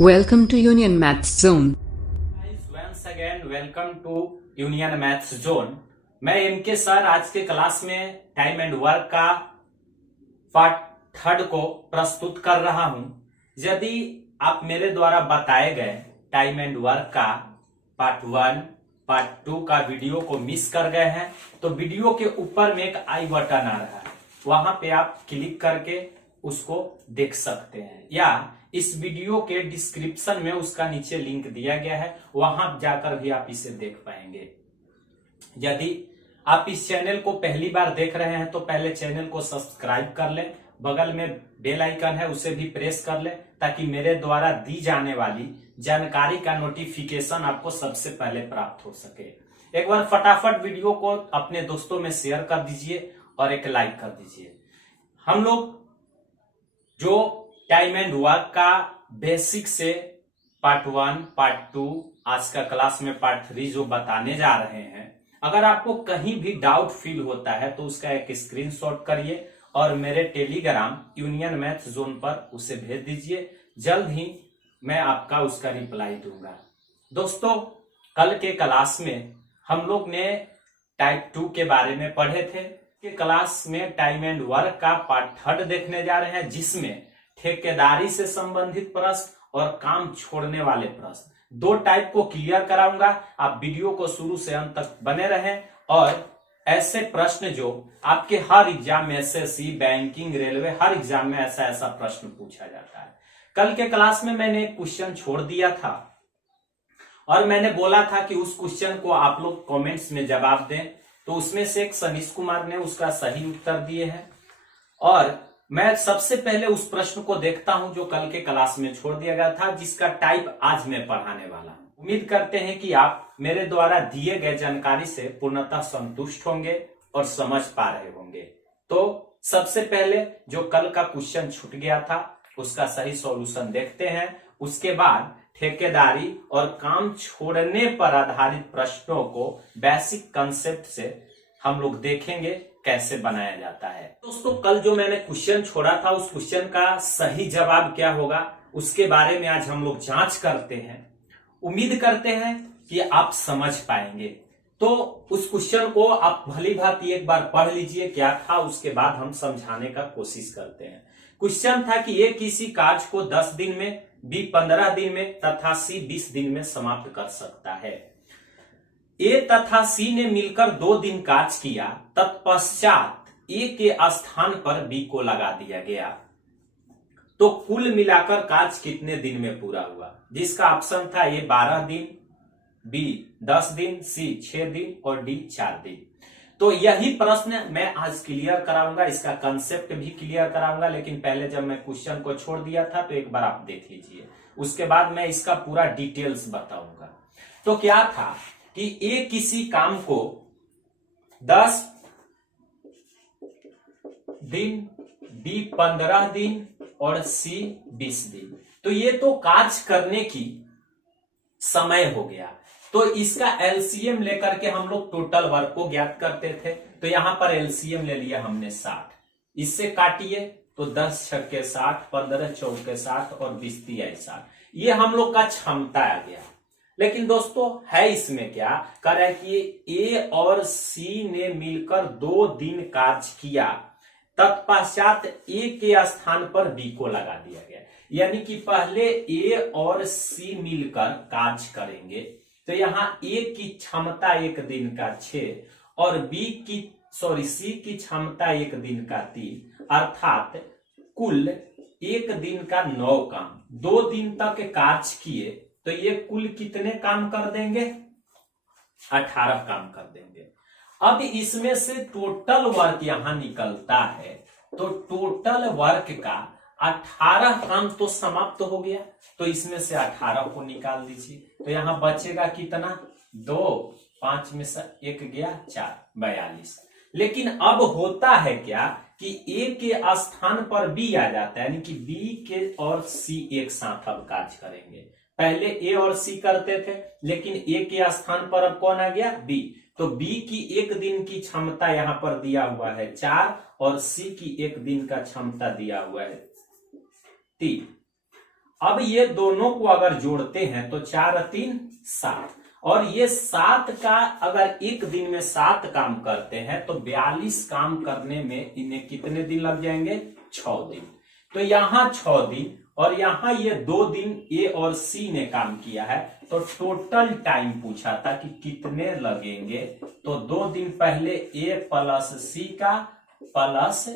Welcome to Union Maths Zone. Once again, welcome to Union Maths Zone. मैं इनके sir आज के class में टाइम एंड वर्क का पार्ट थर्ड को प्रस्तुत कर रहा हूं। यदि आप मेरे द्वारा बताए गए टाइम एंड वर्क का पार्ट 1, पार्ट 2 का वीडियो को मिस कर गए हैं तो वीडियो के ऊपर में एक आई बटन आ रहा है, वहां पे आप क्लिक करके उसको देख सकते हैं, या इस वीडियो के डिस्क्रिप्शन में उसका नीचे लिंक दिया गया है, वहां जाकर भी आप इसे देख पाएंगे। यदि आप इस चैनल को पहली बार देख रहे हैं तो पहले चैनल को सब्सक्राइब कर लें, बगल में बेल आइकन है उसे भी प्रेस कर लें ताकि मेरे द्वारा दी जाने वाली जानकारी का नोटिफिकेशन आपको सबसे पहले प्राप्त हो सके। एक बार फटाफट वीडियो को अपने दोस्तों में शेयर कर दीजिए और एक लाइक कर दीजिए। हम लोग जो टाइम एंड वर्क का बेसिक से पार्ट 1, पार्ट 2, आज का क्लास में पार्ट 3 जो बताने जा रहे हैं, अगर आपको कहीं भी डाउट फील होता है तो उसका एक स्क्रीनशॉट करिए और मेरे टेलीग्राम यूनियन मैथ्स जोन पर उसे भेज दीजिए। जल्द ही मैं आपका उसका रिप्लाई दूंगा। दोस्तों, कल के क्लास में हम लोग ने टाइप 2 के बारे में पढ़े थे। के क्लास में टाइम एंड वर्क का पार्ट 3 देखने जा रहे हैं, जिसमें ठेकेदारी से संबंधित प्रश्न और काम छोड़ने वाले प्रश्न, दो टाइप को क्लियर कराऊंगा। आप वीडियो को शुरू से अंत तक बने रहें और ऐसे प्रश्न जो आपके हर एग्जाम में, एसएससी, बैंकिंग, रेलवे, हर एग्जाम में ऐसा प्रश्न पूछा जाता है। कल के क्लास में मैंने एक क्वेश्चन छोड़ दिया था और मैंने बोला था कि उस क्वेश्चन को आप लोग कमेंट्स में जवाब दें, तो उसमें से एक सनीश कुमार ने उसका सही उत्तर दिए हैं और मैं सबसे पहले उस प्रश्न को देखता हूं जो कल के क्लास में छोड़ दिया गया था, जिसका टाइप आज मैं पढ़ाने वाला हूं। उम्मीद करते हैं कि आप मेरे द्वारा दिए गए जानकारी से पूर्णतः संतुष्ट होंगे और समझ पा रहे होंगे। तो सबसे पहले जो कल का क्वेश्चन छूट गया था उसका सही सॉल्यूशन देखते हैं। उसके बाद ठेकेदारी और काम छोड़ने पर आधारित प्रश्नों को बेसिक कंसेप्ट से हम लोग देखेंगे कैसे बनाया जाता है। दोस्तों, कल जो मैंने क्वेश्चन छोड़ा था उस क्वेश्चन का सही जवाब क्या होगा उसके बारे में आज हम लोग जांच करते हैं। उम्मीद करते हैं कि आप समझ पाएंगे। तो उस क्वेश्चन को आप भली भांति एक बार पढ़ लीजिए क्या था, उसके बाद हम समझाने का कोशिश करते हैं। क्वेश्चन था कि ए किसी कार्य को 10 दिन में, बी 15 दिन में तथा सी 20 दिन में समाप्त कर सकता है। ए तथा सी ने मिलकर 2 दिन कार्य किया, तत्पश्चात ए के स्थान पर बी को लगा दिया गया, तो कुल मिलाकर कार्य कितने दिन में पूरा हुआ? जिसका ऑप्शन था ए 12 दिन, बी 10 दिन, सी 6 दिन और डी 4 दिन। तो यही प्रश्न मैं आज क्लियर कराऊंगा, इसका कंसेप्ट भी क्लियर कराऊंगा। लेकिन पहले जब मैं क्वेश्चन को छोड़ दिया था तो एक बार आप देख लीजिए, उसके बाद मैं इसका पूरा डिटेल्स बताऊंगा। तो क्या था कि ए किसी काम को 10 दिन, बी 15 दिन और सी 20 दिन। तो ये तो कार्य करने की समय हो गया, तो इसका एलसीएम लेकर के हम लोग टोटल वर्क को ज्ञात करते थे। तो यहां पर एलसीएम ले लिया हमने 60, इससे काटिए तो 10 छक्के 60, 15 चौके 60 और 20 तिहाई 60। ये हम लोग का क्षमता आ गया। लेकिन दोस्तों है इसमें क्या कर रहा है कि ए और सी ने मिलकर 2 दिन कार्य किया, तत्पश्चात ए के स्थान पर बी को लगा दिया गया। यानी कि पहले ए और सी मिलकर कार्य करेंगे, तो यहां ए की क्षमता 1 दिन का 6 और सी की क्षमता 1 दिन का 3, अर्थात कुल 1 दिन का 9 काम। 2 दिन तक कार्य किए तो ये कुल कितने काम कर देंगे? 18 काम कर देंगे। अब इसमें से टोटल वर्क यहां निकलता है, तो टोटल वर्क का 18 काम तो समाप्त हो गया, तो इसमें से 18 को निकाल दीजिए। तो यहां बचेगा कितना? 2, 5 में से 1 गया 4, 42। लेकिन अब होता है क्या कि ए के स्थान पर बी आ जाता है, यानी कि बी के और सी एक साथ अब कार्य करेंगे। पहले ए और सी करते थे, लेकिन ए के स्थान पर अब कौन आ गया? बी। तो बी की 1 दिन की क्षमता यहां पर दिया हुआ है 4 और सी की 1 दिन का क्षमता दिया हुआ है 3। अब ये दोनों को अगर जोड़ते हैं तो 4 और 3 7, और ये 7 का अगर एक दिन में 7 काम करते हैं तो 42 काम करने में इन्हें कितने दिन लग जाएंगे? 6 दिन। तो यहां 6 दिन और यहां ये 2 दिन ए और सी ने काम किया है, तो टोटल टाइम पूछा था कि कितने लगेंगे। तो 2 दिन पहले ए प्लस सी का प्लस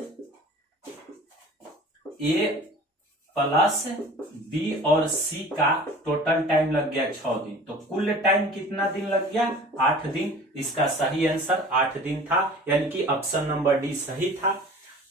ए प्लस बी और सी का टोटल टाइम लग गया 6 दिन। तो कुल टाइम कितना दिन लग गया? 8 दिन। इसका सही आंसर 8 दिन था, यानी कि ऑप्शन नंबर डी सही था।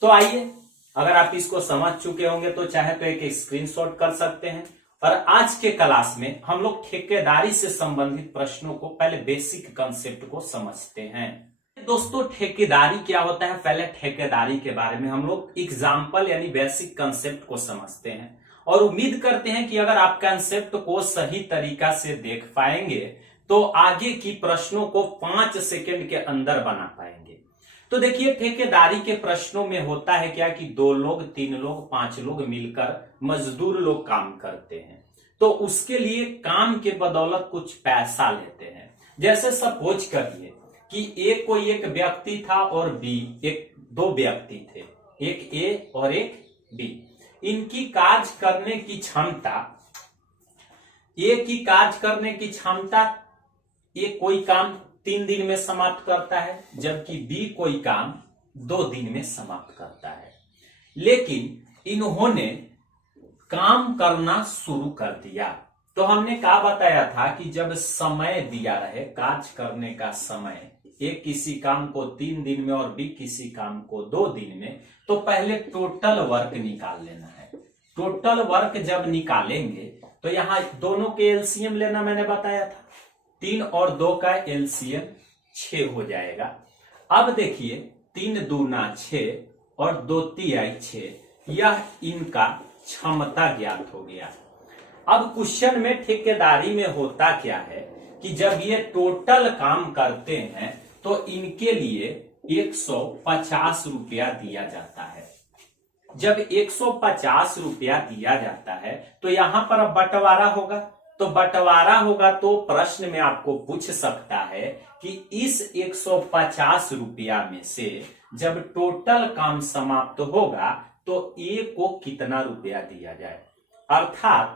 तो आइए, अगर आप इसको समझ चुके होंगे तो चाहे तो एक स्क्रीनशॉट कर सकते हैं। और आज के क्लास में हम लोग ठेकेदारी से संबंधित प्रश्नों को, पहले बेसिक कंसेप्ट को समझते हैं। दोस्तों, ठेकेदारी क्या होता है, पहले ठेकेदारी के बारे में हम लोग एग्जाम्पल यानी बेसिक कंसेप्ट को समझते हैं, और उम्मीद करते हैं कि अगर आप कंसेप्ट को सही तरीका से देख पाएंगे तो आगे की प्रश्नों को 5 सेकंड के अंदर बना पाएंगे। तो देखिए, ठेकेदारी के प्रश्नों में होता है क्या कि 2 लोग, 3 लोग, 5 लोग मिलकर मजदूर लोग काम करते हैं, तो उसके लिए काम के बदौलत कुछ पैसा लेते हैं। जैसे सपोज करिए कि कोई एक व्यक्ति था और बी, 2 व्यक्ति थे, एक ए और एक बी। इनकी कार्य करने की क्षमता, ए की कार्य करने की क्षमता, ये कोई काम 3 दिन में समाप्त करता है, जबकि बी कोई काम 2 दिन में समाप्त करता है। लेकिन इन्होंने काम करना शुरू कर दिया। तो हमने क्या बताया था कि जब समय दिया रहे, कार्य करने का समय, एक किसी काम को 3 दिन में और बी किसी काम को 2 दिन में, तो पहले टोटल वर्क निकाल लेना है। टोटल वर्क जब निकालेंगे तो यहां दोनों के एलसीएम लेना मैंने बताया था, 3 और 2 का एलसीएम 6 हो जाएगा। अब देखिए, 3 दूना 6 और 2 तिहाई 6, यह इनका क्षमता ज्ञात हो गया। अब क्वेश्चन में ठेकेदारी में होता क्या है कि जब ये टोटल काम करते हैं तो इनके लिए 150 रुपया दिया जाता है। जब 150 रुपया दिया जाता है तो यहां पर अब बंटवारा होगा। तो बंटवारा होगा तो प्रश्न में आपको पूछ सकता है कि इस 150 रुपया में से जब टोटल काम समाप्त होगा तो ए को कितना रुपया दिया जाए, अर्थात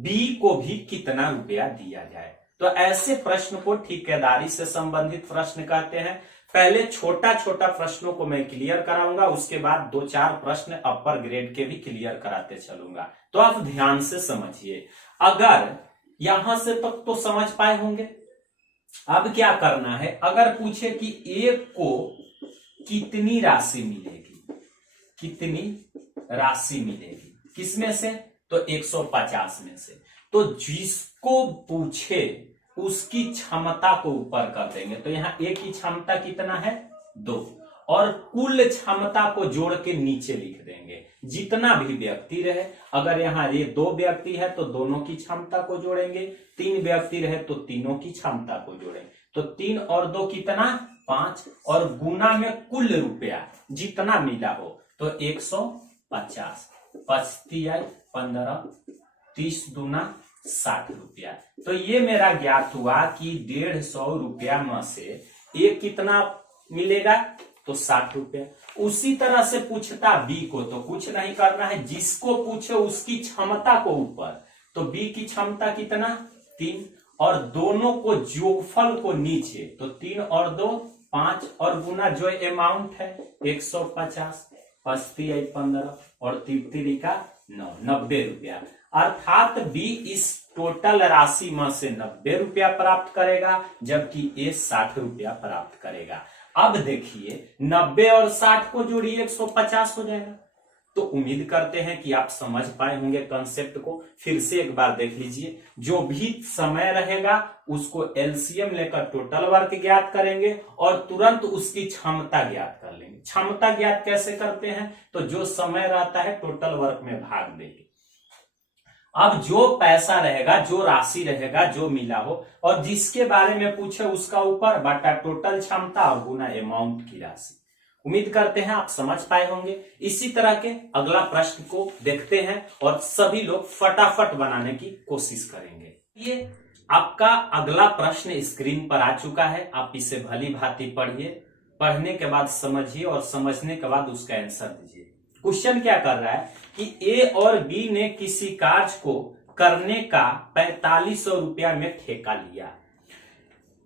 बी को भी कितना रुपया दिया जाए। तो ऐसे प्रश्न को ठेकेदारी से संबंधित प्रश्न कहते हैं। पहले छोटा छोटा प्रश्नों को मैं क्लियर कराऊंगा, उसके बाद 2-4 प्रश्न अपर ग्रेड के भी क्लियर कराते चलूंगा। तो आप ध्यान से समझिए। अगर यहां से तक तो समझ पाए होंगे। अब क्या करना है, अगर पूछे कि ए को कितनी राशि मिलेगी, कितनी राशि मिलेगी, किसमें से, तो 150 में से, तो जिसको पूछे उसकी क्षमता को ऊपर कर देंगे। तो यहां ए की क्षमता कितना है, 2, और कुल क्षमता को जोड़ के नीचे लिख देंगे। जितना भी व्यक्ति रहे, अगर यहाँ ये 2 व्यक्ति है तो दोनों की क्षमता को जोड़ेंगे, 3 व्यक्ति रहे तो तीनों की क्षमता को जोड़ेंगे। तो 3 और 2 कितना, 5, और गुना में कुल रुपया जितना मिला हो तो 150, 5 15, 30 दूना 60 रुपया। तो ये मेरा ज्ञात हुआ कि 150 रुपया में से एक कितना मिलेगा, तो 60 रुपया। उसी तरह से पूछता बी को, तो कुछ नहीं करना है, जिसको पूछे उसकी क्षमता को ऊपर, तो बी की क्षमता कितना, 3, और दोनों को जोगफल को नीचे, तो 3 और 2 5, और गुना जो अमाउंट है 150, 5 15 और 3 का 9, 90 रुपया। अर्थात बी इस टोटल राशि में से 90 रुपया प्राप्त करेगा, जबकि ए 60 रुपया प्राप्त करेगा। अब देखिए, 90 और 60 को जोड़िए 150 हो जाएगा। तो उम्मीद करते हैं कि आप समझ पाए होंगे कंसेप्ट को। फिर से एक बार देख लीजिए, जो भी समय रहेगा उसको एलसीएम लेकर टोटल वर्क ज्ञात करेंगे और तुरंत उसकी क्षमता ज्ञात कर लेंगे। क्षमता ज्ञात कैसे करते हैं, तो जो समय रहता है टोटल वर्क में भाग देंगे। अब जो पैसा रहेगा, जो राशि रहेगा, जो मिला हो और जिसके बारे में पूछे उसका ऊपर बटा टोटल क्षमता और गुना अमाउंट की राशि, उम्मीद करते हैं आप समझ पाए होंगे। इसी तरह के अगला प्रश्न को देखते हैं और सभी लोग फटाफट बनाने की कोशिश करेंगे। ये आपका अगला प्रश्न स्क्रीन पर आ चुका है, आप इसे भली भांति पढ़िए, पढ़ने के बाद समझिए और समझने के बाद उसका आंसर दीजिए। क्वेश्चन क्या कर रहा है कि ए और बी ने किसी कार्य को करने का 4500 रुपया में ठेका लिया।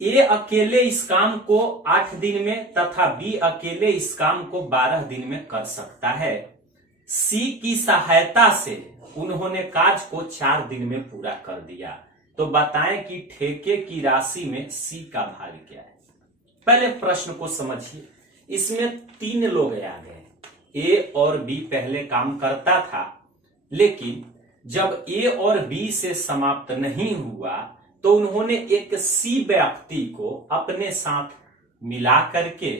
ए अकेले इस काम को 8 दिन में तथा बी अकेले इस काम को 12 दिन में कर सकता है। सी की सहायता से उन्होंने कार्य को 4 दिन में पूरा कर दिया, तो बताएं कि ठेके की राशि में सी का भाग क्या है। पहले प्रश्न को समझिए। इसमें 3 लोग आ गए। ए और बी पहले काम करता था, लेकिन जब ए और बी से समाप्त नहीं हुआ तो उन्होंने एक सी व्यक्ति को अपने साथ मिला करके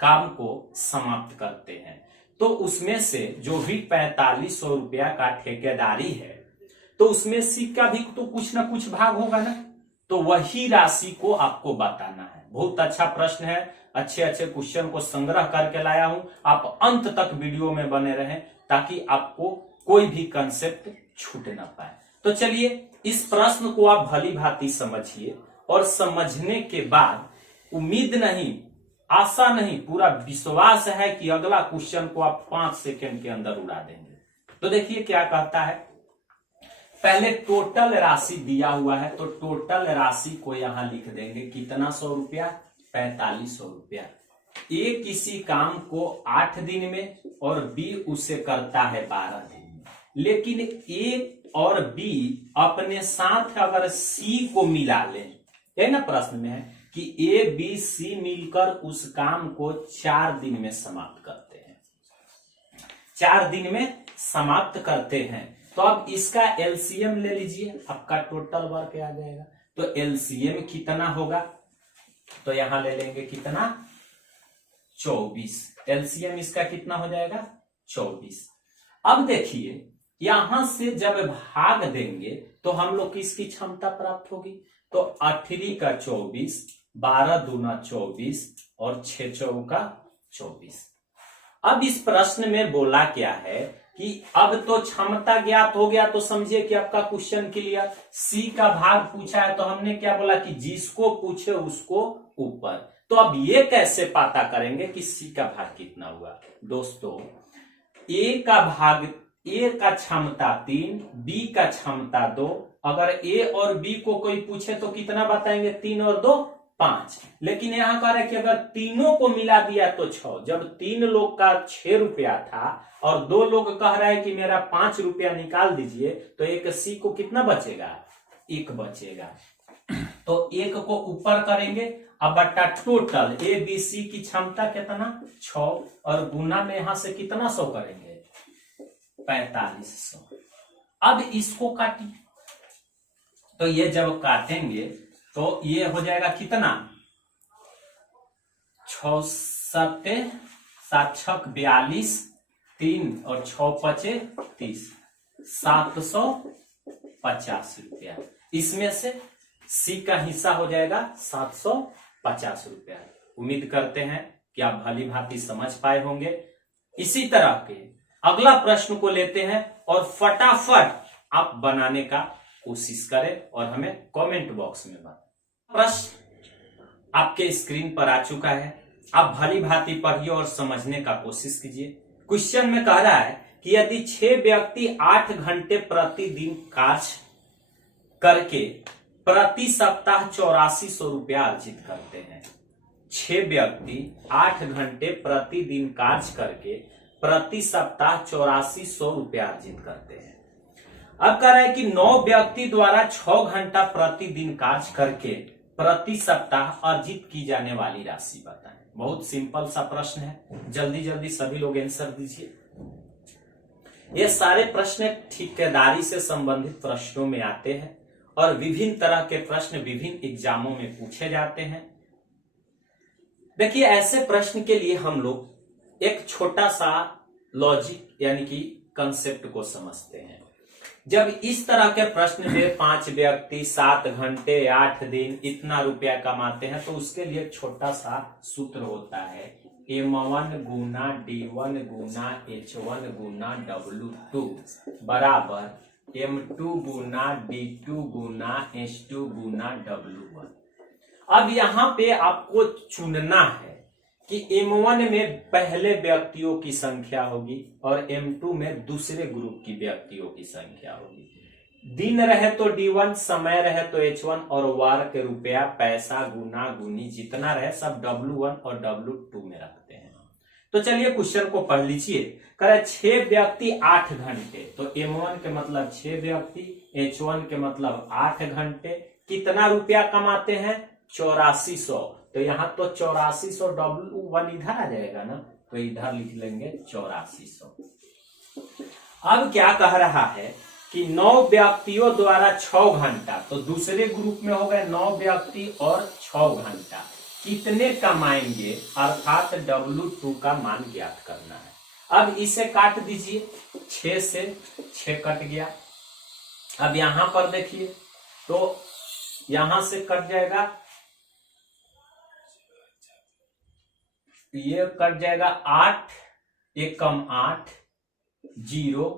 काम को समाप्त करते हैं। तो उसमें से जो भी 4500 रुपया का ठेकेदारी है, तो उसमें सी का भी तो कुछ ना कुछ भाग होगा ना, तो वही राशि को आपको बताना है। बहुत अच्छा प्रश्न है, अच्छे अच्छे क्वेश्चन को संग्रह करके लाया हूं। आप अंत तक वीडियो में बने रहें ताकि आपको कोई भी कंसेप्ट छूट ना पाए। तो चलिए इस प्रश्न को आप भली भांति समझिए और समझने के बाद उम्मीद नहीं, आशा नहीं, पूरा विश्वास है कि अगला क्वेश्चन को आप 5 सेकंड के अंदर उड़ा देंगे। तो देखिए क्या कहता है। पहले टोटल राशि दिया हुआ है, तो टोटल राशि को यहां लिख देंगे। कितना 100 रुपया? 4500 रुपया। ए किसी काम को 8 दिन में और बी उसे करता है 12 दिन में, लेकिन ए और बी अपने साथ अगर सी को मिला लें, है ना, प्रश्न में है कि ए बी सी मिलकर उस काम को 4 दिन में समाप्त करते हैं। 4 दिन में समाप्त करते हैं, तो अब इसका एलसीएम ले लीजिए, आपका टोटल वर्क आ जाएगा। तो एलसीएम कितना होगा? तो यहां ले लेंगे कितना? 24। एलसीएम इसका कितना हो जाएगा? 24। अब देखिए यहां से जब भाग देंगे तो हम लोग की इसकी क्षमता प्राप्त होगी। तो 8 का 24, 12 दूना 24 और 6 चौका 24। अब इस प्रश्न में बोला क्या है कि अब तो क्षमता ज्ञात हो गया, तो समझिए कि आपका क्वेश्चन क्लियर। सी का भाग पूछा है तो हमने क्या बोला कि जिसको पूछे उसको ऊपर। तो अब ये कैसे पता करेंगे कि सी का भाग कितना हुआ? दोस्तों, ए का भाग, ए का क्षमता 3, बी का क्षमता 2। अगर ए और बी को कोई पूछे तो कितना बताएंगे? 3 और 2 5। लेकिन यहां कह रहे कि अगर तीनों को मिला दिया तो 6। जब 3 लोग का 6 रुपया था और 2 लोग कह रहा है कि मेरा 5 रुपया निकाल दीजिए, तो एक सी को कितना बचेगा? 1 बचेगा। तो 1 को ऊपर करेंगे, अब बट्टा टोटल ए बी सी की क्षमता कितना? 6, और गुना में यहां से कितना 100 करेंगे? 4500। अब इसको काटिए, तो ये जब काटेंगे तो ये हो जाएगा कितना? 6 7 7 42, 3 और 6 5 30, 750 रुपया। इसमें से सी का हिस्सा हो जाएगा 750 रुपया। उम्मीद करते हैं कि आप भली भांति समझ पाए होंगे। इसी तरह के अगला प्रश्न को लेते हैं और फटाफट आप बनाने का कोशिश करें और हमें कमेंट बॉक्स में बताएं। प्रश्न आपके स्क्रीन पर आ चुका है, आप भली भांति पढ़िए और समझने का कोशिश कीजिए। क्वेश्चन में कह रहा है कि यदि 6 व्यक्ति 8 घंटे प्रतिदिन कार्य करके प्रति सप्ताह 8400 रुपया अर्जित करते हैं। 6 व्यक्ति 8 घंटे प्रतिदिन कार्य करके प्रति सप्ताह 8400 रुपया अर्जित करते हैं। अब कह रहा है कि 9 व्यक्ति द्वारा 6 घंटा प्रतिदिन कार्य करके प्रति सप्ताह अर्जित की जाने वाली राशि बताएं। बहुत सिंपल सा प्रश्न है, जल्दी जल्दी सभी लोग आंसर दीजिए। ये सारे प्रश्न ठेकेदारी से संबंधित प्रश्नों में आते हैं और विभिन्न तरह के प्रश्न विभिन्न एग्जामों में पूछे जाते हैं। देखिए, ऐसे प्रश्न के लिए हम लोग एक छोटा सा लॉजिक यानी कि कंसेप्ट को समझते हैं। जब इस तरह के प्रश्न में 5 व्यक्ति 7 घंटे 8 दिन इतना रुपया कमाते हैं, तो उसके लिए एक छोटा सा सूत्र होता है M1 गुना D1 गुना H1 गुना W2 बराबर M2 गुना D2 गुना H2 गुना W1। अब यहाँ पे आपको चुनना है कि M1 में पहले व्यक्तियों की संख्या होगी और M2 में दूसरे ग्रुप की व्यक्तियों की संख्या होगी। दिन रहे तो D1, समय रहे तो H1 और वार के रुपया, पैसा, गुना, गुनी जितना रहे सब W1 और W2 में रखते हैं। तो चलिए क्वेश्चन को पढ़ लीजिए। करे 6 व्यक्ति 8 घंटे, तो M1 के मतलब 6 व्यक्ति, H1 के मतलब 8 घंटे कितना रुपया कमाते हैं? 8400। तो यहाँ तो 8400 W1 इधर आ जाएगा ना, तो इधर लिख लेंगे 8400। अब क्या कह रहा है कि 9 व्यक्तियों द्वारा 6 घंटा, तो दूसरे ग्रुप में हो गए 9 व्यक्ति और 6 घंटा कितने कमाएंगे, अर्थात W2 का मान ज्ञात करना है। अब इसे काट दीजिए, 6 से 6 कट गया। अब यहां पर देखिए तो यहां से कट जाएगा, ये कट जाएगा 8 एक कम 8 0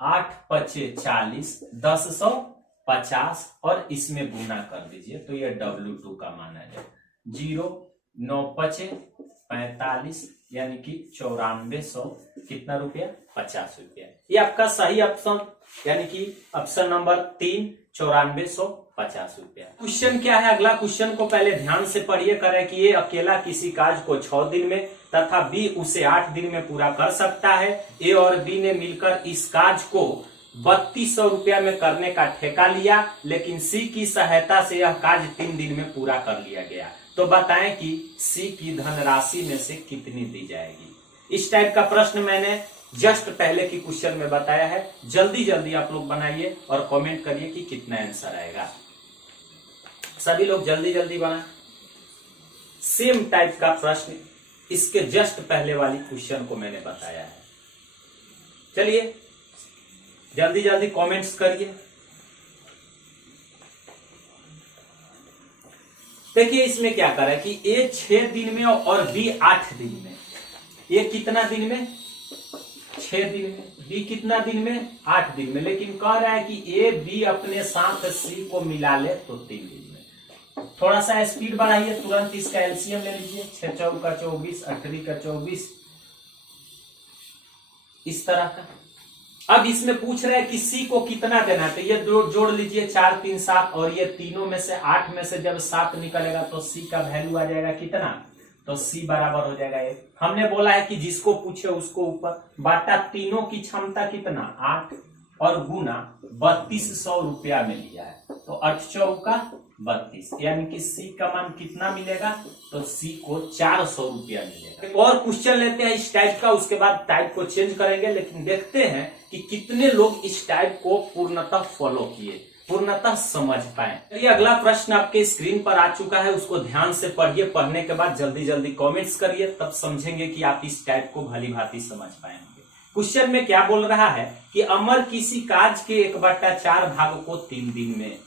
8 पचे 40 1050 और इसमें गुना कर दीजिए तो ये W2 का मान आ जाएगा। 0 9 पचे 45 यानी कि 9400 कितना रुपया? 50 रुपया। ये आपका सही ऑप्शन यानी कि ऑप्शन नंबर 3 9450 रुपया। क्वेश्चन क्या है? अगला क्वेश्चन को पहले ध्यान से पढ़िए। करे कि ये अकेला किसी काज को 6 दिन में तथा बी उसे 8 दिन में पूरा कर सकता है। ए और बी ने मिलकर इस काज को 3200 रुपया में करने का ठेका लिया, लेकिन सी की सहायता से यह काज 3 दिन में पूरा कर लिया गया। तो बताएं कि सी की धनराशि में से कितनी दी जाएगी। इस टाइप का प्रश्न मैंने जस्ट पहले की क्वेश्चन में बताया है। जल्दी जल्दी आप लोग बनाइए और कमेंट करिए कि कितना आंसर आएगा। सभी लोग जल्दी जल्दी बनाएं। सेम टाइप का प्रश्न इसके जस्ट पहले वाली क्वेश्चन को मैंने बताया है। चलिए जल्दी जल्दी कमेंट्स करिए। देखिए इसमें क्या कर रहा है कि ए 6 दिन में और बी 8 दिन में। ए कितना दिन में? 6 दिन में। बी कितना दिन में? 8 दिन में। लेकिन कह रहा है कि ए बी अपने साथ सी को मिला ले तो 3 दिन में। थोड़ा सा स्पीड बढ़ाइए, तुरंत इसका एलसीएम ले लीजिए। 6 चौक का 24, 8 का 24, इस तरह का। अब इसमें पूछ रहे हैं कि सी को कितना देना है, तो ये जोड़ लीजिए 4 3 7 और ये तीनों में से 8 में से जब 7 निकलेगा तो सी का वैल्यू आ जाएगा कितना? तो सी बराबर हो जाएगा 1। हमने बोला है कि जिसको पूछे उसको ऊपर बाटा। तीनों की क्षमता कितना? 8 और गुना 3200 रुपया में लिया है, तो 8 चौका 32 यानी कि सी का मान कितना मिलेगा? तो सी को 400 रुपया मिलेगा। एक और क्वेश्चन लेते हैं इस टाइप का, उसके बाद टाइप को चेंज करेंगे, लेकिन देखते हैं कि कितने लोग इस टाइप को पूर्णतः फॉलो किए, पूर्णतः समझ पाए। चलिए अगला प्रश्न आपके स्क्रीन पर आ चुका है, उसको ध्यान से पढ़िए। पढ़ने के बाद जल्दी जल्दी कमेंट्स करिए, तब समझेंगे कि आप इस टाइप को भली भांति समझ पाएंगे। क्वेश्चन में क्या बोल रहा है कि अमर किसी काज के 1/4 भाग को 3 दिन में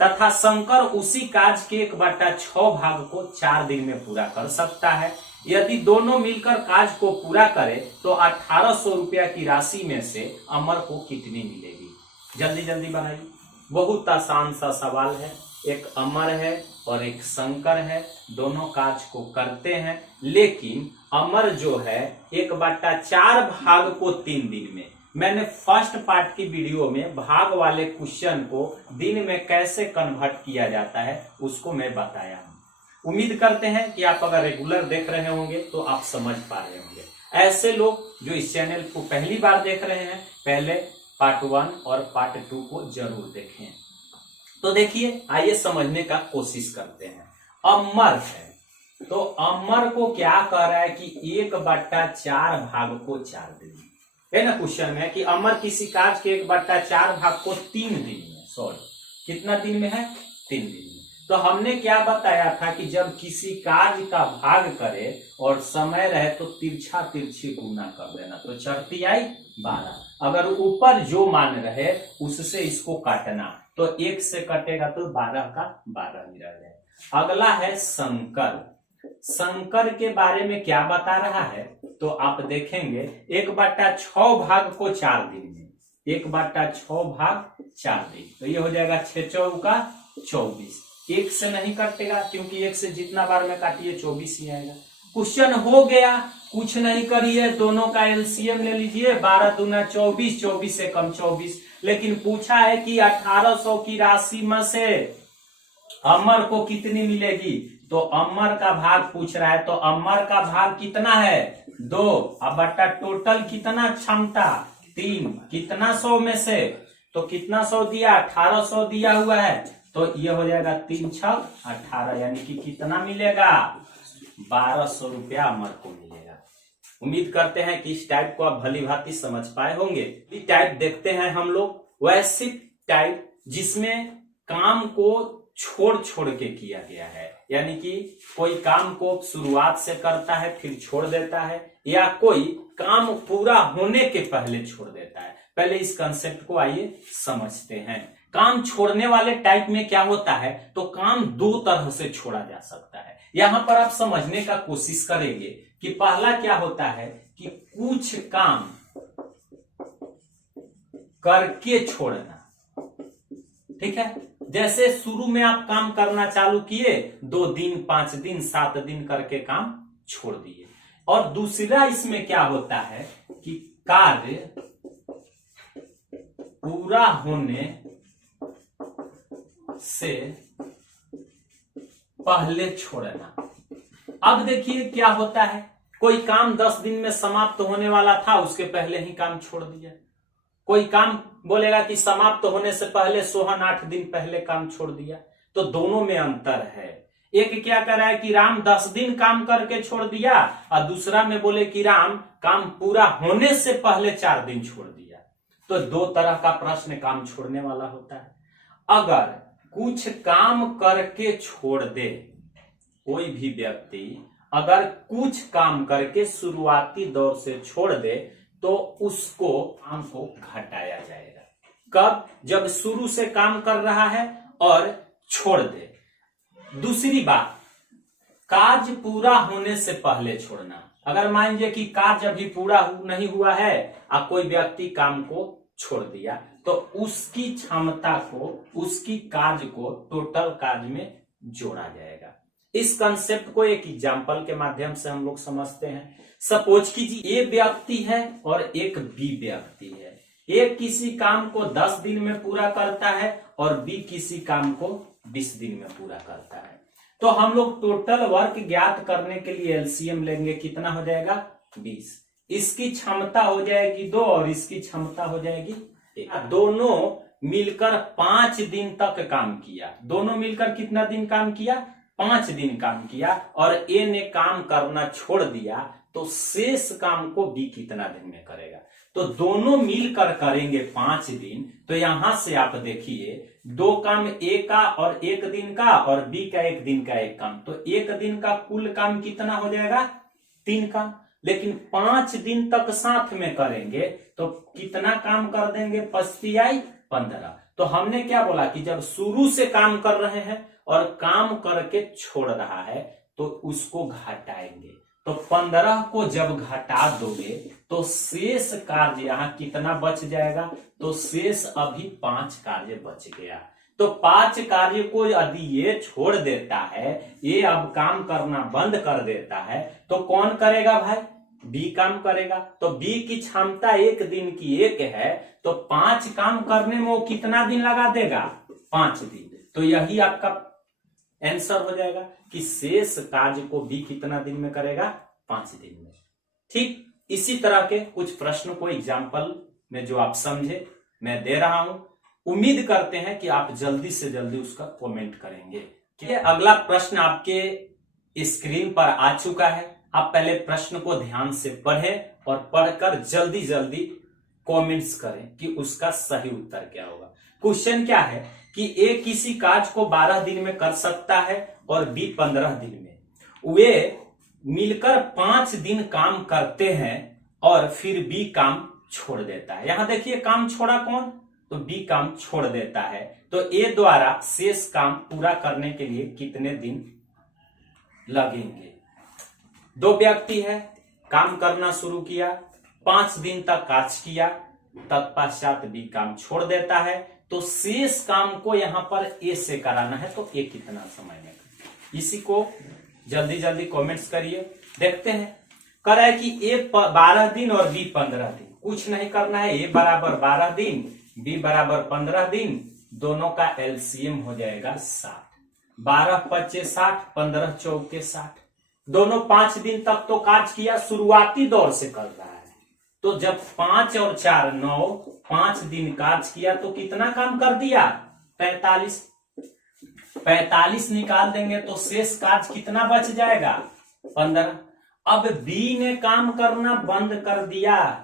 तथा शंकर उसी काज के 1/6 भाग को 4 दिन में पूरा कर सकता है। यदि दोनों मिलकर काज को पूरा करें तो 1800 रुपया की राशि में से अमर को कितनी मिलेगी? जल्दी जल्दी बनाइए। बहुत आसान सा सवाल है। एक अमर है और एक शंकर है, दोनों काज को करते हैं, लेकिन अमर जो है 1/4 भाग को 3 दिन में। मैंने फर्स्ट पार्ट की वीडियो में भाग वाले क्वेश्चन को दिन में कैसे कन्वर्ट किया जाता है उसको मैं बताया हूं। उम्मीद करते हैं कि आप अगर रेगुलर देख रहे होंगे तो आप समझ पा रहे होंगे। ऐसे लोग जो इस चैनल को पहली बार देख रहे हैं, पहले पार्ट 1 और पार्ट 2 को जरूर देखें। तो देखिए, आइए समझने का कोशिश करते हैं। अमर है, तो अमर को क्या कह रहा है कि 1/4 भाग को 4 दिन में है ना। क्वेश्चन में कि अमर किसी काज के 1/4 भाग को 3 दिन में, सॉरी कितना दिन में है? 3 दिन में। तो हमने क्या बताया था कि जब किसी कार्य का भाग करे और समय रहे तो तिरछा तिरछी गुना कर देना, तो चरती आई 12। अगर ऊपर जो मान रहे उससे इसको काटना, तो 1 से कटेगा तो 12 का 12 ही रह जाएगा। अगला है शंकर। शंकर के बारे में क्या बता रहा है, तो आप देखेंगे 1/6 भाग को 4 दिन में, 1/6 भाग 4 दिन, तो ये हो जाएगा 6 चौका 24। 1 से नहीं कटेगा क्योंकि 1 से जितना बार में काटिए 24 ही आएगा। क्वेश्चन हो गया, कुछ नहीं करिए, दोनों का एलसीएम ले लीजिए, 12 दूना 24, 24 से कम 24। लेकिन पूछा है कि 1800 की राशि में से अमर को कितनी मिलेगी, तो अमर का भाग पूछ रहा है, तो अमर का भाग कितना है 2, अब बट्टा टोटल कितना क्षमता 3, कितना 100 में से, तो कितना 100 दिया 1800 दिया हुआ है, तो ये हो जाएगा 3 छक 18, यानी कि कितना मिलेगा 1200 रुपया अमर को मिलेगा। उम्मीद करते हैं कि इस टाइप को आप भली भांति समझ पाए होंगे। इस टाइप देखते हैं हम लोग वैश्विक टाइप, जिसमें काम को छोड़ छोड़ के किया गया है, यानी कि कोई काम को शुरुआत से करता है फिर छोड़ देता है, या कोई काम पूरा होने के पहले छोड़ देता है। पहले इस कंसेप्ट को आइए समझते हैं। काम छोड़ने वाले टाइप में क्या होता है, तो काम 2 तरह से छोड़ा जा सकता है। यहां पर आप समझने का कोशिश करेंगे कि पहला क्या होता है कि कुछ काम करके छोड़ना, ठीक है। जैसे शुरू में आप काम करना चालू किए, 2 दिन 5 दिन 7 दिन करके काम छोड़ दिए। और दूसरा इसमें क्या होता है कि कार्य पूरा होने से पहले छोड़ना। अब देखिए क्या होता है, कोई काम 10 दिन में समाप्त होने वाला था, उसके पहले ही काम छोड़ दिया। कोई काम बोलेगा कि समाप्त होने से पहले सोहन 8 दिन पहले काम छोड़ दिया, तो दोनों में अंतर है। एक क्या कर रहा है कि राम 10 दिन काम करके छोड़ दिया, और दूसरा में बोले कि राम काम पूरा होने से पहले 4 दिन छोड़ दिया। तो 2 तरह का प्रश्न काम छोड़ने वाला होता है। अगर कुछ काम करके छोड़ दे, कोई भी व्यक्ति अगर कुछ काम करके शुरुआती दौर से छोड़ दे, तो उसको काम को घटाया जाएगा। कब? जब शुरू से काम कर रहा है और छोड़ दे। दूसरी बात, कार्य पूरा होने से पहले छोड़ना। अगर मान लीजिए कि कार्य अभी पूरा नहीं हुआ है और कोई व्यक्ति काम को छोड़ दिया, तो उसकी क्षमता को, उसकी कार्य को टोटल कार्य में जोड़ा जाएगा। इस कंसेप्ट को एक एग्जांपल के माध्यम से हम लोग समझते हैं। सपोज कीजिए ए व्यक्ति है और एक बी व्यक्ति है। ए किसी काम को 10 दिन में पूरा करता है और बी किसी काम को 20 दिन में पूरा करता है। तो हम लोग टोटल वर्क ज्ञात करने के लिए एलसीएम लेंगे, कितना हो जाएगा 20। इसकी क्षमता हो जाएगी 2 और इसकी क्षमता हो जाएगी 1। दोनों मिलकर 5 दिन तक काम किया। दोनों मिलकर कितना दिन काम किया? 5 दिन काम किया। और ए ने काम करना छोड़ दिया, तो शेष काम को बी कितना दिन में करेगा? तो दोनों मिलकर करेंगे 5 दिन। तो यहां से आप देखिए 2 काम ए का और 1 दिन का, और बी का 1 दिन का 1 काम। तो 1 दिन का कुल काम कितना हो जाएगा? 3 काम। लेकिन 5 दिन तक साथ में करेंगे तो कितना काम कर देंगे? 5 15। तो हमने क्या बोला कि जब शुरू से काम कर रहे हैं और काम करके छोड़ रहा है तो उसको घटाएंगे। तो 15 को जब घटा दोगे तो शेष कार्य यहां कितना बच जाएगा? तो शेष अभी 5 कार्य बच गया। तो 5 कार्य को यदि ये छोड़ देता है, ये अब काम करना बंद कर देता है, तो कौन करेगा भाई? बी काम करेगा। तो बी की क्षमता 1 दिन की 1 है, तो 5 काम करने में वो कितना दिन लगा देगा? 5 दिन। तो यही आपका आंसर हो जाएगा कि शेष कार्य को बी कितना दिन में करेगा? 5 दिन में। ठीक इसी तरह के कुछ प्रश्नों को एग्जाम्पल में जो आप समझे मैं दे रहा हूं। उम्मीद करते हैं कि आप जल्दी से जल्दी उसका कमेंट करेंगे। कि अगला प्रश्न आपके स्क्रीन पर आ चुका है। आप पहले प्रश्न को ध्यान से पढ़ें और पढ़कर जल्दी जल्दी कमेंट्स करें कि उसका सही उत्तर क्या होगा। क्वेश्चन क्या है कि ए किसी कार्य को 12 दिन में कर सकता है और बी 15 दिन में। वे मिलकर 5 दिन काम करते हैं और फिर बी काम छोड़ देता है। यहां देखिए काम छोड़ा कौन? तो बी काम छोड़ देता है। तो ए द्वारा शेष काम पूरा करने के लिए कितने दिन लगेंगे? दो व्यक्ति है, काम करना शुरू किया, 5 दिन तक कार्य किया, तत्पश्चात बी काम छोड़ देता है, तो शेष काम को यहां पर ए से कराना है, तो ए कितना समय में? इसी को जल्दी जल्दी कमेंट्स करिए। देखते हैं, कह रहा है कि ए 12 दिन और बी 15 दिन। कुछ नहीं करना है, ए बराबर 12 दिन, बी बराबर 15 दिन, दोनों का एलसीएम हो जाएगा 60। 12 पच्चे 60, 15 चौके 60। दोनों 5 दिन तक तो कार्य किया, शुरुआती दौर से कर रहा है, तो जब 5 और 4 9, 5 दिन कार्य किया तो कितना काम कर दिया? 45। 45 निकाल देंगे तो शेष कार्य कितना बच जाएगा? 15। अब बी ने काम करना बंद कर दिया,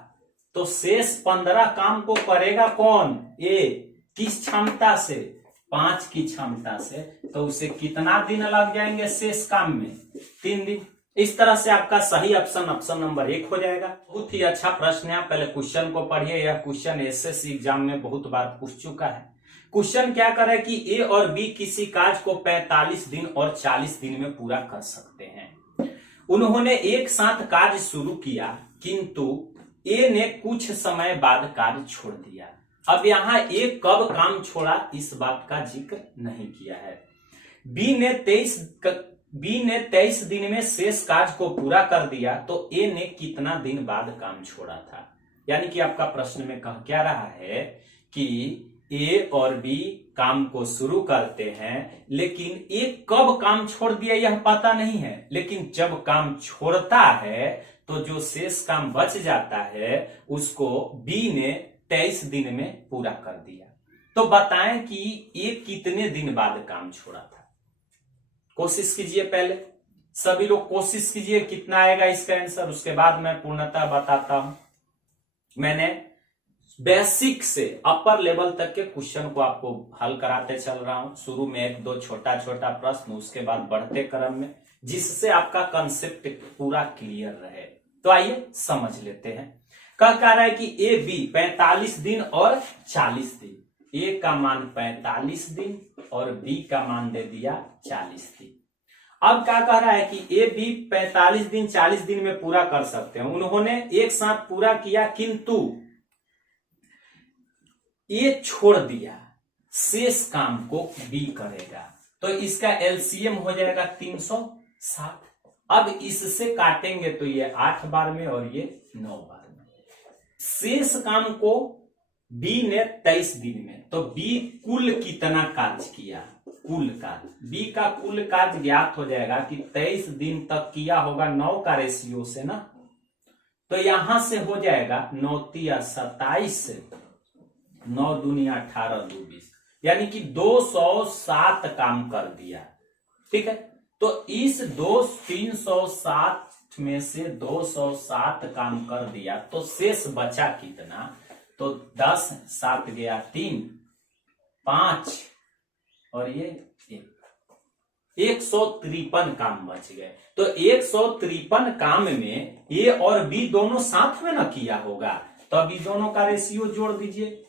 तो शेष 15 काम को करेगा कौन? ए। किस क्षमता से? 5 की क्षमता से। तो उसे कितना दिन लग जाएंगे शेष काम में? 3 दिन। इस तरह से आपका सही ऑप्शन नंबर 1 हो जाएगा। बहुत ही अच्छा प्रश्न है, आप पहले क्वेश्चन को पढ़िए। यह क्वेश्चन एसएससी एग्जाम में बहुत बार पूछ चुका है। क्वेश्चन क्या करे कि ए और बी किसी कार्य को 45 दिन और 40 दिन में पूरा कर सकते हैं। उन्होंने एक साथ कार्य शुरू किया, किंतु ए ने कुछ समय बाद कार्य छोड़ दिया। अब यहाँ ए कब काम छोड़ा, इस बात का जिक्र नहीं किया है। बी ने 23 दिन में शेष कार्य को पूरा कर दिया, तो ए ने कितना दिन बाद काम छोड़ा था? यानी कि आपका प्रश्न में कह क्या रहा है कि ए और बी काम को शुरू करते हैं, लेकिन ए कब काम छोड़ दिया यह पता नहीं है, लेकिन जब काम छोड़ता है तो जो शेष काम बच जाता है उसको बी ने 23 दिन में पूरा कर दिया। तो बताएं कि ए कितने दिन बाद काम छोड़ा था? कोशिश कीजिए, पहले सभी लोग कोशिश कीजिए कितना आएगा इसका आंसर, उसके बाद मैं पूर्णतः बताता हूं। मैंने बेसिक से अपर लेवल तक के क्वेश्चन को आपको हल कराते चल रहा हूं। शुरू में 1-2 छोटा छोटा प्रश्न, उसके बाद बढ़ते क्रम में, जिससे आपका कंसेप्ट पूरा क्लियर रहे। तो आइए समझ लेते हैं। कह रहा है कि ए बी 45 दिन और 40 दिन। ए का मान 45 दिन और बी का मान दे दिया 40 दिन। अब क्या कह रहा है कि ए बी 45 दिन 40 दिन में पूरा कर सकते हैं। उन्होंने एक साथ पूरा किया, किंतु ए छोड़ दिया, शेष काम को बी करेगा, तो इसका एलसीएम हो जाएगा 360। अब इससे काटेंगे तो ये 8 बार में और ये 9 बार में। शेष काम को बी ने 23 दिन में, तो बी कुल कितना कार्य किया? कुल कार्य, बी का कुल कार्य ज्ञात हो जाएगा कि 23 दिन तक किया होगा 9 का रेशियो से ना, तो यहां से हो जाएगा 9 तिया 27, 9 दूनी 18, 2 20, यानी कि 207 काम कर दिया। ठीक है, तो इस 307 में से 207 काम कर दिया, तो शेष बचा कितना? तो 10, 7 गया 3, 5 और ये 153 काम बच गए। तो 153 काम में ए और बी दोनों साथ में ना किया होगा, तो अभी दोनों का रेशियो जोड़ दीजिए।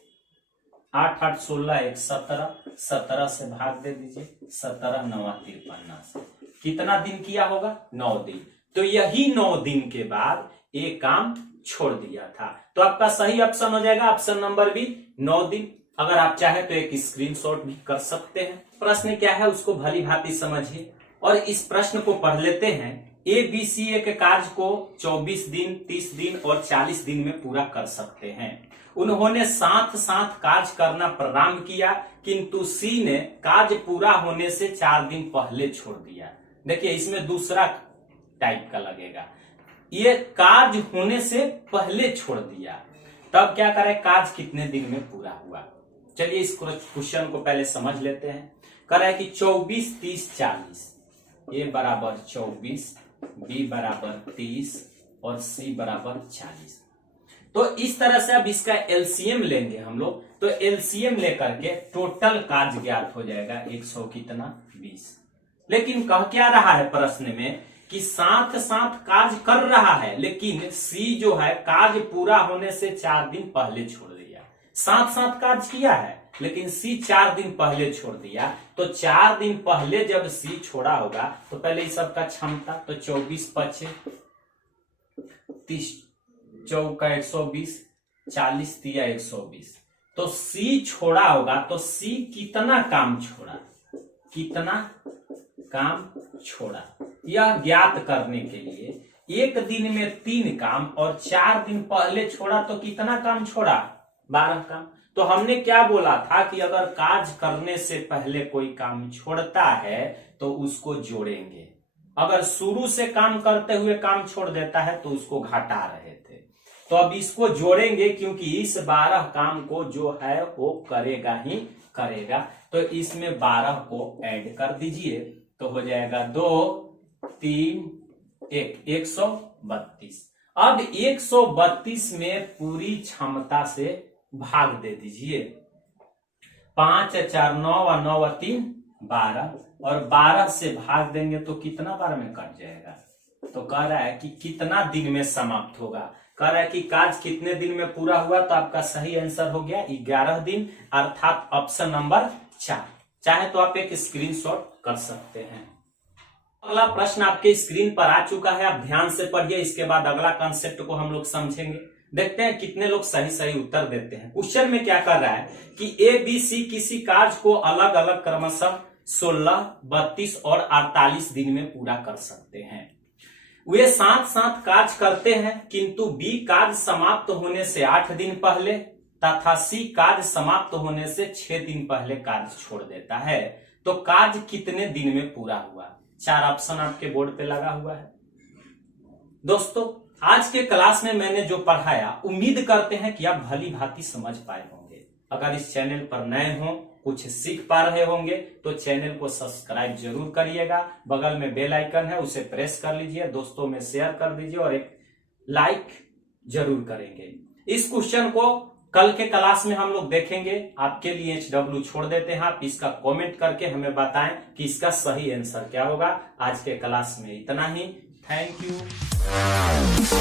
8 8 16 1 17, 17 से भाग दे दीजिए, 17 9 53, कितना दिन किया होगा? 9 दिन। तो यही 9 दिन के बाद ये काम छोड़ दिया था, तो आपका सही ऑप्शन हो जाएगा ऑप्शन नंबर बी, 9 दिन। अगर आप चाहे तो एक स्क्रीनशॉट भी कर सकते हैं। प्रश्न क्या है उसको भली भांति समझिए और इस प्रश्न को पढ़ लेते हैं। ए बी सी ए के कार्य को 24 दिन, 30 दिन और 40 दिन में पूरा कर सकते हैं। उन्होंने साथ साथ कार्य करना प्रारंभ किया, किंतु सी ने कार्य पूरा होने से 4 दिन पहले छोड़ दिया। देखिए इसमें दूसरा टाइप का लगेगा, ये कार्य होने से पहले छोड़ दिया, तब क्या करे? कार्य कितने दिन में पूरा हुआ? चलिए इस क्वेश्चन को पहले समझ लेते हैं। कह रहा है कि 24 30 40, ए बराबर 24, बी बराबर 30 और सी बराबर 40। तो इस तरह से अब इसका एलसीएम लेंगे हम लोग, तो एलसीएम लेकर के टोटल कार्य ज्ञात हो जाएगा 100 कितना 20। लेकिन कह क्या रहा है प्रश्न में कि साथ साथ कार्य कर रहा है, लेकिन सी जो है कार्य पूरा होने से 4 दिन पहले छोड़ दिया। साथ साथ कार्य किया है, लेकिन सी 4 दिन पहले छोड़ दिया, तो 4 दिन पहले जब सी छोड़ा होगा तो पहले इस सबका क्षमता, तो 24 पचे 30 चौका 120, 40 तिया 120, तो सी छोड़ा होगा तो सी कितना काम छोड़ा, कितना काम छोड़ा, यह ज्ञात करने के लिए एक दिन में 3 काम और 4 दिन पहले छोड़ा तो कितना काम छोड़ा, 12 काम। तो हमने क्या बोला था कि अगर कार्य करने से पहले कोई काम छोड़ता है तो उसको जोड़ेंगे, अगर शुरू से काम करते हुए काम छोड़ देता है तो उसको घटा रहे थे। तो अब इसको जोड़ेंगे क्योंकि इस 12 काम को जो है वो करेगा ही करेगा, तो इसमें 12 को ऐड कर दीजिए तो हो जाएगा 2 3 1 132। अब 132 में पूरी क्षमता से भाग दे दीजिए, 5 4 9 और 9 और 3 12, और 12 से भाग देंगे तो कितना बार में कट जाएगा। तो कह रहा है कि कितना दिन में समाप्त होगा, कह रहा है कि कार्य कितने दिन में पूरा हुआ, तो आपका सही आंसर हो गया 11 दिन, अर्थात ऑप्शन नंबर 4। चाहे तो आप एक स्क्रीनशॉट कर सकते हैं। अगला प्रश्न आपके स्क्रीन पर आ चुका है, आप ध्यान से पढ़िए, इसके बाद अगला कॉन्सेप्ट को हम लोग समझेंगे। देखते हैं कितने लोग सही सही उत्तर देते हैं। क्वेश्चन में क्या कर रहा है कि ए बी सी किसी कार्य को अलग अलग क्रमशः 16, 32 और 48 दिन में पूरा कर सकते हैं। वे साथ साथ कार्य करते हैं, किंतु बी कार्य समाप्त होने से 8 दिन पहले तथा सी कार्य समाप्त होने से 6 दिन पहले कार्य छोड़ देता है। तो कार्य कितने दिन में पूरा हुआ? 4 ऑप्शन आपके बोर्ड पे लगा हुआ है। दोस्तों, आज के क्लास में मैंने जो पढ़ाया उम्मीद करते हैं कि आप भली भांति समझ पाए होंगे। अगर इस चैनल पर नए हो, कुछ सीख पा रहे होंगे तो चैनल को सब्सक्राइब जरूर करिएगा, बगल में बेल आइकन है उसे प्रेस कर लीजिए, दोस्तों में शेयर कर दीजिए और एक लाइक जरूर करेंगे। इस क्वेश्चन को कल के क्लास में हम लोग देखेंगे, आपके लिए HW छोड़ देते हैं, आप इसका कमेंट करके हमें बताएं कि इसका सही आंसर क्या होगा। आज के क्लास में इतना ही, थैंक यू।